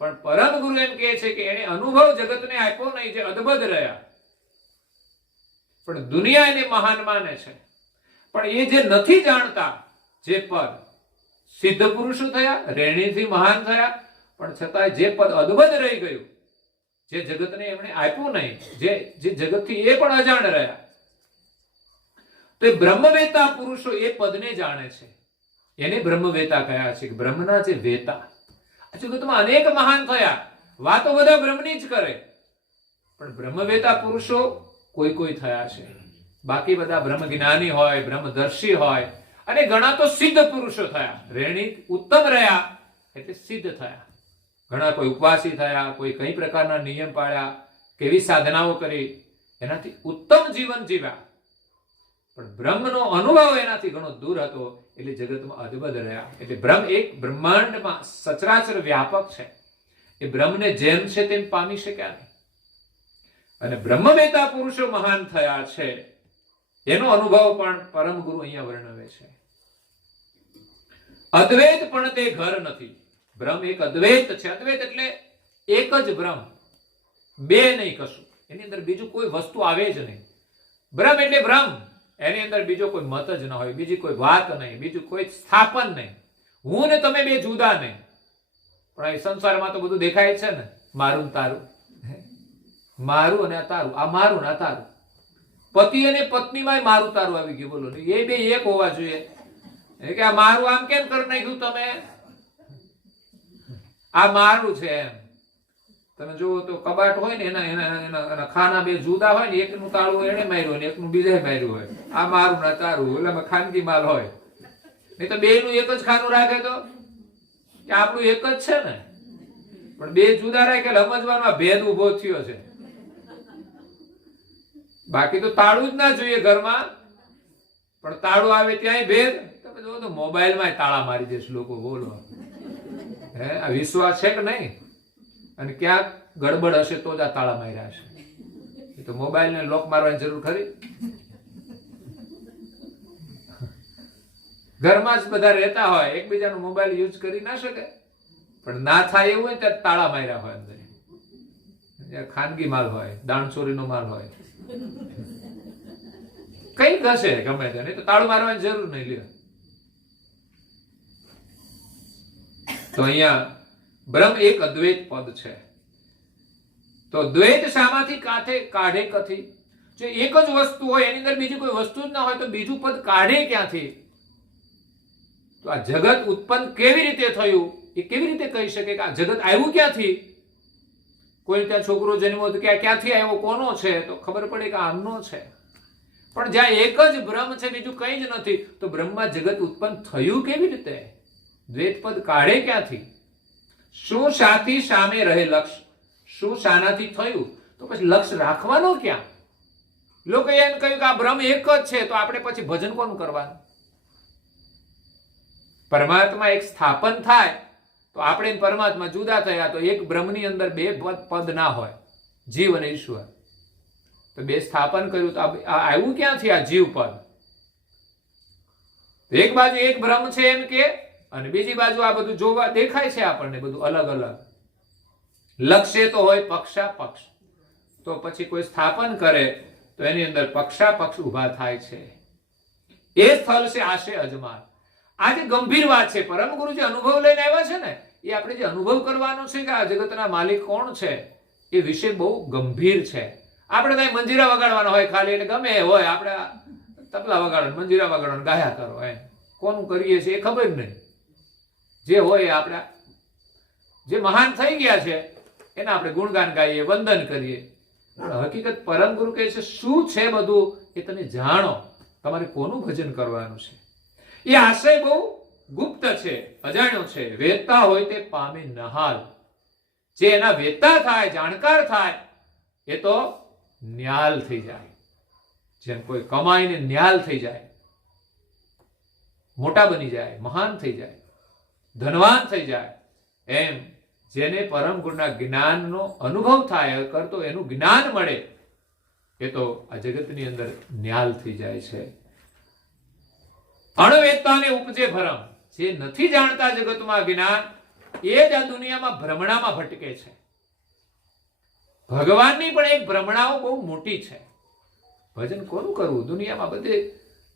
પણ પરમ ગુરુ એમ કહે છે કે એને અનુભવ જગતને આપ્યો નહીં, જે અદબદ રહ્યા. પણ દુનિયા એને મહાન માને છે. પણ એ જે નથી જાણતા, જે પદ સિદ્ધ પુરુષો થયા, રેણીથી મહાન થયા, પણ છતાંય જે પદ અદબદ રહી ગયું, જે જગતને એમણે આપ્યું નહીં, જે જગતથી એ પણ અજાણ રહ્યા, તો એ બ્રહ્મવેતા પુરુષો એ પદને જાણે છે. એને બ્રહ્મવેતા કહ્યા છે કે બ્રહ્મના જે વેતા. જગતમાં અનેક મહાન થયા, વાતો બધા બ્રહ્મની જ કરે, પણ બ્રહ્મવેતા પુરુષો કોઈ કોઈ થયા છે. બાકી બધા બ્રહ્મ જ્ઞાની હોય, બ્રહ્મદર્શી હોય, અને ઘણા તો સિદ્ધ પુરુષો થયા. રેણી ઉત્તમ રહ્યા એટલે સિદ્ધ થયા. ઘણા કોઈ ઉપવાસી થયા, કોઈ કઈ પ્રકારના નિયમ પાળ્યા, કેવી સાધનાઓ કરી, એનાથી ઉત્તમ જીવન જીવ્યા. પણ બ્રહ્મનો અનુભવ એનાથી ઘણો દૂર હતો એટલે જગતમાં અદબદ રહ્યા. એટલે બ્રહ્મ એક બ્રહ્માંડમાં સચરાચર વ્યાપક છે. એ બ્રહ્મને જેમ છે તેમ પામી શક્યા નહીં. અને બ્રહ્મવેતા પુરુષો મહાન થયા છે એનો અનુભવ પણ પરમ ગુરુ અહીંયા વર્ણવે છે. અદ્વૈત પણ તે ઘર નથી. બ્રહ્મ એક અદ્વૈત છે. અદ્વૈત એટલે એક જ બ્રહ્મ, બે નહીં કશું. એની અંદર બીજું કોઈ વસ્તુ આવે જ નહીં. બ્રહ્મ એટલે બ્રહ્મ, એની અંદર બીજો કોઈ મત જ ન હોય, બીજી કોઈ વાત નહીં, બીજું કોઈ સ્થાપન નહીં. હું ને તમે બે જુદા નહીં. પણ આ સંસારમાં તો બધું દેખાય છે ને, મારું ને તારું, મારું અને આ તારું, આ મારું ને આ તારું. પતિ અને પત્નીમાં મારું તારું આવી ગયું. બોલો, એ બે એક હોવા જોઈએ. કે આ મારું આમ કેમ કરી નાખ્યું તમે? આ મારું છે એમ. તમે જુઓ તો કબાટ હોય ને એના ખાના બે જુદા હોય ને, એકનું તાળું એને માર્યું ને એકનું બીજે માર્યું હોય. આ મારું ના તારું, એટલે ખાનગી માલ હોય. નહીં તો બે નું એક જ ખાનું રાખે તો કે આપણું એક જ છે ને. પણ બે જુદા રાખે સમજવાનો ભેદ ઉભો થયો છે. બાકી તો તાળું જ ના જોઈએ ઘરમાં, પણ તાળું આવે ત્યાંય ભેદ. તમે જુઓ તો મોબાઈલમાં તાળા મારી દેશે લોકો. બોલો, હે આ વિશ્વાસ છે કે નહીં? અને ક્યાંક ગડબડ હશે તો જ આ તાળા માર્યા હશે. એ તો મોબાઈલને લોક મારવાની જરૂર ખરી? ઘરમાં જ બધા રહેતા હોય, એકબીજાનો મોબાઈલ યુઝ કરી ના શકે, પણ ના થાય એવું હોય ત્યારે તાળા માર્યા હોય. અંદર ખાનગી માલ હોય, દાણચોરીનો માલ હોય, કઈક હશે ગમે તે, નહીં તો તાળું મારવાની જરૂર નહીં. લ્યો તો અહીંયા બ્રહ્મ એક અદ્વૈત પદ છે. તો દ્વૈત શામાંથી કાઢે કથી? જો એક જ વસ્તુ હોય, એની અંદર બીજી કોઈ વસ્તુ જ ના હોય, તો બીજું પદ કાઢે ક્યાંથી? તો આ જગત ઉત્પન્ન કેવી રીતે થયું એ કેવી રીતે કહી શકે કે આ જગત આવ્યું ક્યાંથી? કોઈ ત્યાં છોકરો જન્મ્યો તો ક્યાંથી આવ્યો, કોનો છે? તો ખબર પડે કે આમનો છે. પણ જ્યાં એક જ બ્રહ્મ છે, બીજું કઈ જ નથી, તો બ્રહ્મમાં જગત ઉત્પન્ન થયું કેવી રીતે? દ્વૈત પદ કાઢે ક્યાંથી? શું શાથી સામે રહે લક્ષ? શું શાનાથી થયું? તો પછી લક્ષ રાખવાનો ક્યાં? લોકો એમ કહ્યું કે આ બ્રહ્મ એક જ છે, તો આપણે પછી ભજન કોનું કરવાનું? પરમાત્મા એક સ્થાપન થાય તો આપણે પરમાત્મા જુદા થયા, તો એક બ્રહ્મની અંદર બે પદ ના હોય, જીવ અને ઈશ્વર. તો બે સ્થાપન કર્યું તો આવ્યું ક્યાંથી આ જીવ પદ? એક બાજુ એક બ્રહ્મ છે એમ કે, અને બીજી બાજુ આ બધું જોવા દેખાય છે આપણને બધું અલગ અલગ. લક્ષ્ય તો હોય પક્ષા પક્ષ. તો પછી કોઈ સ્થાપન કરે તો એની અંદર પક્ષાપક્ષ ઊભા થાય છે. એ સ્થળ છે આશે અજમાન. આ જે ગંભીર વાત છે, પરમ ગુરુ જે અનુભવ લઈને આવ્યા છે ને, એ આપણે જે અનુભવ કરવાનો છે કે આ જગતના માલિક કોણ છે, એ વિષય બહુ ગંભીર છે. આપણે કઈ મંજીરા વગાડવાના હોય ખાલી, એટલે ગમે એ હોય, આપણે તબલા વગાડો, મંજીરા વગાડો, ગાયા કરો, એમ કોનું કરીએ છીએ એ ખબર નહીં. જે હોય આપણે, જે મહાન થઈ ગયા છે એના આપણે ગુણગાન ગાઈએ, વંદન કરીએ. હકીકત પરમ ગુરુ કહે છે શું છે બધું એ તમે જાણો, તમારે કોનું ભજન કરવાનું છે. એ આશય બહુ ગુપ્ત છે, અજાણ્યો છે. વેદતા હોય તે પામે નહાલ. જે એના વેદતા થાય, જાણકાર થાય, એ તો ન્યાલ થઈ જાય. જેમ કોઈ કમાઈને ન્યાલ થઈ જાય, મોટા બની જાય, મહાન થઈ જાય, ધનવાન થઈ જાય, એમ જેને પરમ ગુરુના જ્ઞાનનો અનુભવ થાય કરતો, એનું જ્ઞાન મળે, એ તો આ જગતની અંદર ન્યાલ થઈ જાય છે. અણવેદતાને ઉપજે ભ્રમ. જે નથી જાણતા જગતમાં જ્ઞાન, એ જ આ દુનિયામાં ભ્રમણામાં ભટકે છે. ભગવાનની પણ એક ભ્રમણાઓ બહુ મોટી છે. ભજન કોનું કરવું? દુનિયામાં બધે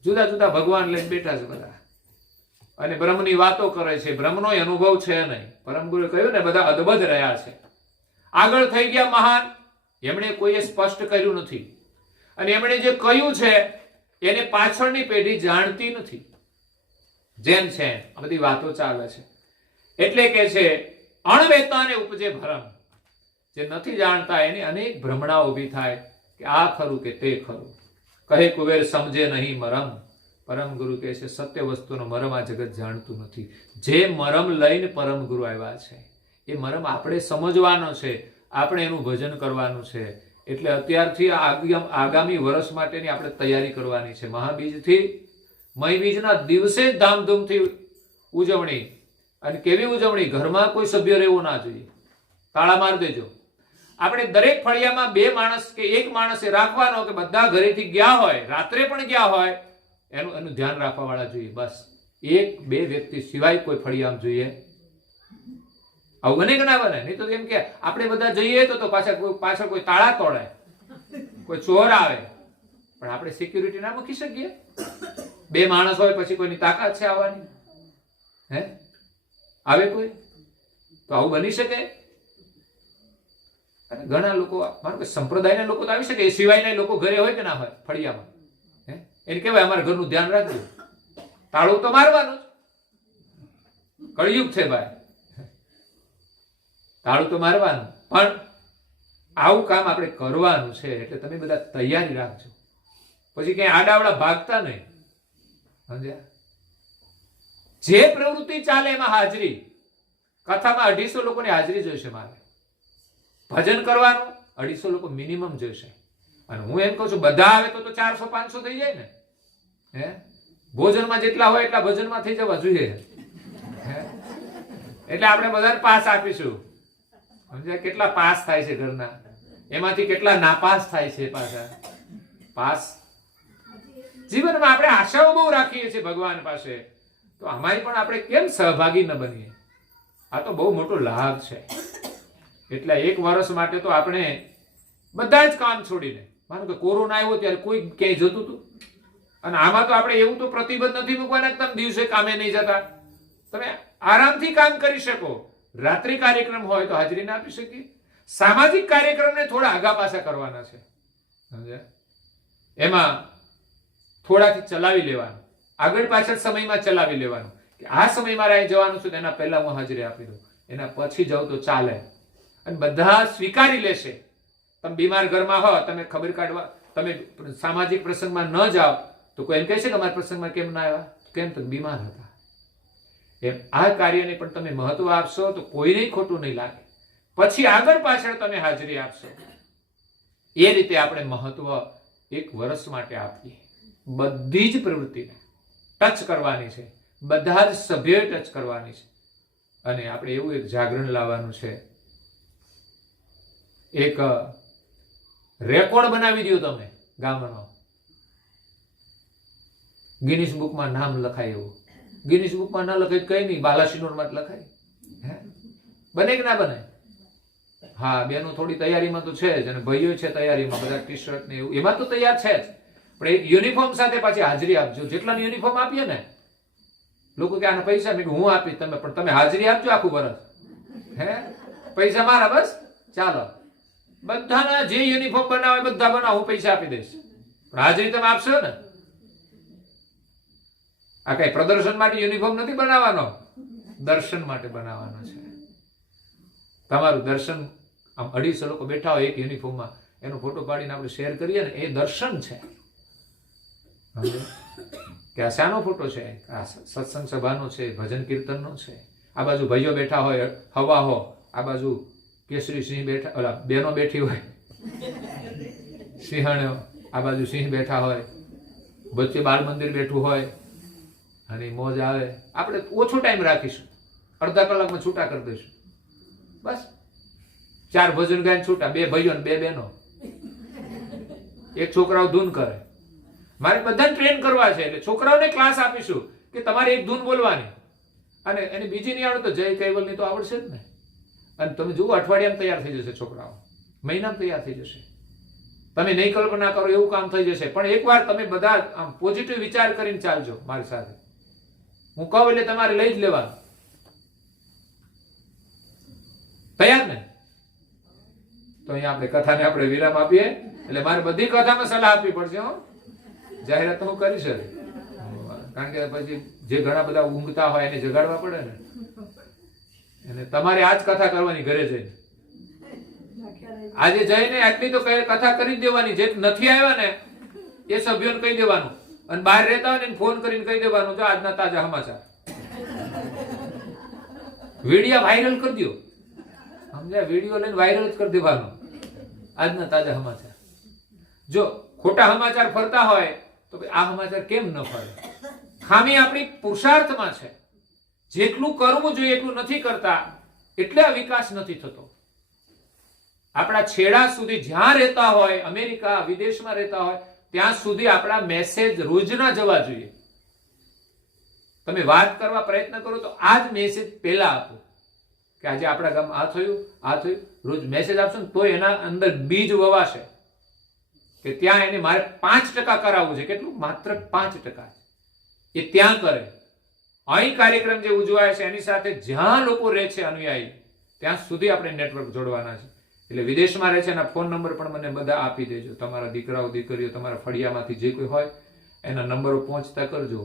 જુદા જુદા ભગવાન લઈને બેઠા છે બધા, અને બ્રહ્મની વાતો કરે છે. બ્રહ્મનો અનુભવ છે નહીં. પરમ ગુરુએ કહ્યું ને, બધા અદબદ રહ્યા છે. આગળ થઈ ગયા મહાન, એમણે કોઈએ સ્પષ્ટ કર્યું નથી, અને એમણે જે કહ્યું છે એને પાછળની પેઢી જાણતી નથી. જેમ છે આ બધી વાતો ચાલે છે. એટલે કે છે અણવેતાને ઉપજે ભ્રમ. જે નથી જાણતા એની અનેક ભ્રમણા ઊભી થાય કે આ ખરું કે તે ખરું. કહે કુબેર સમજે નહીં મરમ. પરમ ગુરુ કહે છે સત્ય વસ્તુનો મરમ આ જગત જાણતું નથી. જે મરમ લઈને પરમ ગુરુ આવ્યા છે, એ મરમ આપણે સમજવાનો છે, આપણે એનું ભજન કરવાનું છે. એટલે અત્યારથી આગામી વર્ષ માટેની આપણે તૈયારી કરવાની છે. મહાબીજથી મહી બીજના દિવસે જ ધામધૂમથી ઉજવણી. અને કેવી ઉજવણી? ઘરમાં કોઈ સભ્ય રહેવું ના જોઈએ, તાળા માર દેજો. આપણે દરેક ફળિયામાં 2 માણસ કે 1 માણસે રાખવાનો કે બધા ઘરેથી ગયા હોય, રાત્રે પણ ગયા હોય, એનું ધ્યાન રાખવા વાળા જોઈએ. બસ 1-2 વ્યક્તિ સિવાય કોઈ ફળિયામાં જોઈએ. આવું બને કે ના બને? નહીં તો એમ કે આપણે બધા જઈએ તો પાછળ કોઈ તાળા તોડે, કોઈ ચોર આવે, પણ આપણે સિક્યુરિટી ના મૂકી શકીએ. 2 માણસ હોય પછી કોઈની તાકાત છે આવવાની? હે આવે કોઈ? તો આવું બની શકે? અને ઘણા લોકો, માનો કે સંપ્રદાયના લોકો તો આવી શકે, એ સિવાયના લોકો ઘરે હોય કે ના હોય ફળિયામાં, એને કહેવાય અમારા ઘરનું ધ્યાન રાખજો, તાળું તો મારવાનું જ. કળિયુગ છે ભાઈ, તાળું તો મારવાનું. પણ આવું કામ આપણે કરવાનું છે, એટલે તમે બધા તૈયારી રાખજો. પછી ક્યાંય આડાવડા ભાગતા નહીં, સમજ્યા? જે પ્રવૃત્તિ ચાલે એમાં હાજરી. કથામાં 250 લોકોની હાજરી જોઈશે મારે. ભજન કરવાનું 250 લોકો મિનિમમ જોઈશે. અને હું એમ કહું છું બધા આવે તો 400-500 થઈ જાય ને. હે ભોજનમાં જેટલા હોય એટલા ભજનમાં થઈ જવા જોઈએ. એટલે આપણે બધાને પાસ આપીશું. સમજ્યા? કેટલા પાસ થાય છે ઘરના, એમાંથી કેટલા નાપાસ થાય છે પાછા. પાસ જીવનમાં આપણે આશાઓ બહુ રાખીએ છીએ ભગવાન પાસે, તો અમારી પણ આપણે કેમ સહભાગી ન બનીએ? આ તો બહુ મોટો લાભ છે. એટલે 1 વર્ષ માટે તો આપણે બધા જ કામ છોડીને, માનો કે કોરોના આવ્યો ત્યારે કોઈ ક્યાંય જતું હતું, અને આમાં તો આપણે એવું તો પ્રતિબંધ નથી મૂકવાના કે તમે દિવસે કામે નહીં જતા. તમે આરામથી કામ કરી શકો. રાત્રિ કાર્યક્રમ હોય તો હાજરી ના આપી શકીએ. સામાજિક કાર્યક્રમને થોડા આગા પાછા કરવાના છે, સમજ્યા? એમાં થોડાથી ચલાવી લેવાનું, આગળ પાછળ સમયમાં ચલાવી લેવાનું કે આ સમય મારે અહીં જવાનું છે, એના પહેલા હું હાજરી આપી દઉં, એના પછી જાઉં તો ચાલે. અને બધા સ્વીકારી લેશે. તમે બીમાર ઘરમાં હો, તમે ખબર કાઢવા, તમે સામાજિક પ્રસંગમાં ન જાઓ તો કોઈ એમ કહેશે કે અમારા પ્રસંગમાં કેમ ના આવ્યા? કેમ? તો બીમાર હતા. એમ આ કાર્યને પણ તમે મહત્વ આપશો તો કોઈને ખોટું નહીં લાગે. પછી આગળ પાછળ તમે હાજરી આપશો. એ રીતે આપણે મહત્વ 1 વર્ષ માટે આપીએ. બધી જ પ્રવૃત્તિને ટચ કરવાની છે, બધા જ સભ્યોએ ટચ કરવાની છે. અને આપણે એવું એક જાગરણ લાવવાનું છે. એક રેકોર્ડ બનાવી દો તમે ગામનો, ગિનિસ બુકમાં નામ લખાય એવું. ગિનિસ બુકમાં ના લખાય કઈ નહીં, બાલાસિનોરમાં જ લખાય. બને કે ના બને? હા, બેનો થોડી તૈયારીમાં તો છે જ, અને ભાઈઓ છે તૈયારીમાં, બધા ટી શર્ટ ને એવું એમાં તો તૈયાર છે જ, પણ એ યુનિફોર્મ સાથે પાછી હાજરી આપજો. જેટલા યુનિફોર્મ આપીએ ને, લોકો કે આના પૈસા, મેં હું આપીશ, તમે પણ તમે હાજરી આપજો આખું વર્ષ. હે, પૈસા મારા, બસ ચાલો. બધાના જે યુનિફોર્મ બનાવે બધા બનાવો, હું પૈસા આપી દઈશ, પણ હાજરી તમે આપશો ને. આ કઈ પ્રદર્શન માટે યુનિફોર્મ નથી બનાવવાનો, દર્શન માટે બનાવવાનો છે. તમારું દર્શન, આમ 250 લોકો બેઠા હોય એક યુનિફોર્મમાં, એનો ફોટો પાડીને આપણે શેર કરીએ ને, એ દર્શન છે. કે આ શાનો ફોટો છે? આ સત્સંગ સભાનો છે, ભજન કીર્તનનો છે. આ બાજુ ભાઈઓ બેઠા હોય હવા હો, આ બાજુ કેસરી સિંહ બેઠા, ઓલા બેનો બેઠી હોય સિંહણો, આ બાજુ સિંહ બેઠા હોય, વચ્ચે બાળ મંદિર બેઠું હોય, અને મોજ આવે. આપણે ઓછો ટાઈમ રાખીશું, અડધા કલાકમાં છૂટા કરી દઈશું, બસ. 4 ભજન ગાયને છૂટા, 2 ભાઈઓ ને 2 બહેનો, એક છોકરાઓ ધૂન કરે. મારે બધાને ટ્રેન કરવા છે, એટલે છોકરાઓને ક્લાસ આપીશું કે તમારે એક ધૂન બોલવાની, અને એની બીજી નહીં આવડે તો જય કૈવલની તો આવડશે જ ને. અને તમે જુઓ, અઠવાડિયામાં તૈયાર થઈ જશે છોકરાઓ, મહિનામાં તૈયાર થઈ જશે. તમે નહીં કલ્પના કરો એવું કામ થઈ જશે. પણ એકવાર તમે બધા આમ પોઝિટિવ વિચાર કરીને ચાલજો મારી સાથે. હું કહું એટલે તમારે લઈ જ લેવાનું. તૈયાર ને? તો અહીંયા આપણે કથાને આપણે વિરામ આપીએ. એટલે મારે બધી કથામાં સલાહ આપવી પડશે. હો, જાહેરાત તો હું કરીશ જ, કારણ કે પછી જે ઘણા બધા ઊંઘતા હોય એને જગાડવા પડે ને. અને તમારે આજ કથા કરવાની ઘરે જઈને, આજે જઈને આટલી તો કથા કરી દેવાની. જે નથી આવ્યા ને એ સભ્યોને કહી દેવાનું, અને બહાર રહેતા હોય ને ફોન કરીને કહી દેવાનું, જો આજના તાજા સમાચાર. વિડીયો વાયરલ કરી દો, સમજ્યા? વિડીયો લઈને વાયરલ જ કરી દેવાનો, આજના તાજા સમાચાર. જો ખોટા સમાચાર ફરતા હોય તો આ સમાચાર કેમ ન ફરે? ખામી આપણી પુરુષાર્થમાં છે. જેટલું કરવું જોઈએ એટલું નથી કરતા, એટલે આ વિકાસ નથી થતો. આપણા છેડા સુધી જ્યાં રહેતા હોય, અમેરિકા વિદેશમાં રહેતા હોય, ત્યાં સુધી આપણા મેસેજ રોજના જવા જોઈએ. તમે વાત કરવા પ્રયત્ન કરો તો આ જ મેસેજ પહેલા આપો કે આજે આપણા ગામમાં આ થયું, આ થયું. રોજ મેસેજ આપશો ને તો એના અંદર બીજ વવાશે કે ત્યાં એને મારે 5% કરાવવું છે. કેટલું? માત્ર 5%. એ ત્યાં કરે. અહીં કાર્યક્રમ જે ઉજવાય છે એની સાથે જ્યાં લોકો રહે છે અનુયાયી, ત્યાં સુધી આપણે નેટવર્ક જોડવાના છે. એટલે વિદેશમાં રહે છે એના ફોન નંબર પણ મને બધા આપી દેજો. તમારા દીકરાઓ દીકરીઓ, તમારા ફળિયામાંથી જે કોઈ હોય એના નંબરો પહોંચતા કરજો.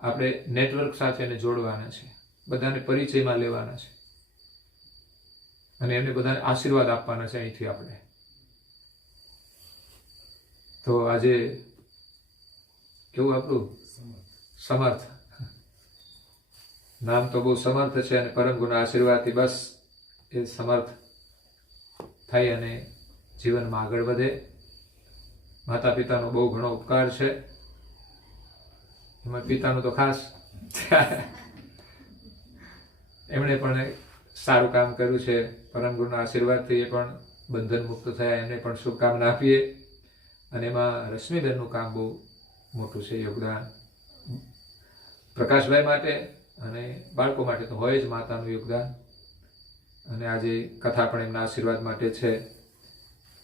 આપણે નેટવર્ક સાથે એને જોડવાના છે, બધાને પરિચયમાં લેવાના છે, અને એમને બધાને આશીર્વાદ આપવાના છે અહીંથી આપણે. તો આજે કેવું આપણું સમર્થ નામ તો બહુ સમર્થ છે, અને પરમ ગુના આશીર્વાદથી બસ એ સમર્થ થઈ અને જીવનમાં આગળ વધે. માતા પિતાનો બહુ ઘણો ઉપકાર છે. એમાં પિતાનું તો ખાસ એમણે પણ સારું કામ કર્યું છે. પરમ ગુરુના આશીર્વાદથી એ પણ બંધન મુક્ત થયા, એમને પણ શુભકામના આપીએ. અને એમાં રશ્મિબેનનું કામ બહુ મોટું છે, યોગદાન પ્રકાશભાઈ માટે અને બાળકો માટે તો હોય જ માતાનું યોગદાન. અને આજે કથા પણ એમના આશીર્વાદ માટે છે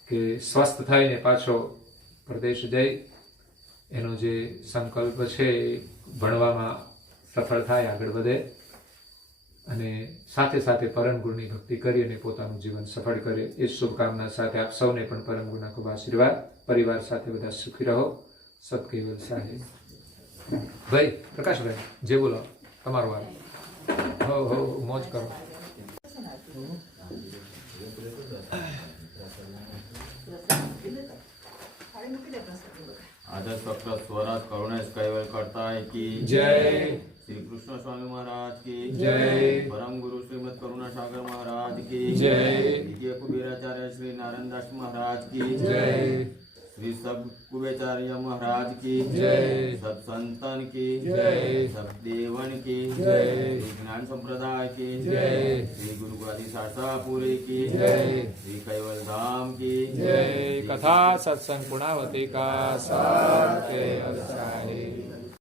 કે સ્વસ્થ થઈને પાછો પ્રદેશ જઈ એનો જે સંકલ્પ છે એ ભણવામાં સફળ થાય, આગળ વધે, અને સાથે સાથે પરમ ગુરુની ભક્તિ કરી અને પોતાનું જીવન સફળ કરે. એ શુભકામના સાથે આપ સૌને પણ પરમ ગુરુના ખૂબ આશીર્વાદ. પરિવાર સાથે બધા સુખી રહો. સત્કૈવલ સાહેબ. ભાઈ પ્રકાશભાઈ જે બોલો, તમારો વાર. હો મોજ કરો. आदर्श वक्र स्वराज करुणेश कैवल करता है की जय. श्री कृष्ण स्वामी महाराज की जय. परम गुरु श्रीमद करुणा सागर महाराज की जय. द्वितीय कुबेराचार्य श्री नारायण दास महाराज की जय. श्री सब कुबेचार्य महाराज की जय. सब संतन की जय. सब देवन की जय. श्री ज्ञान संप्रदाय की जय. श्री गुरु गादी शास्त्रापुरी की जय. श्री कैवल धाम की जय. कथा सत्संग पुणावती का साथ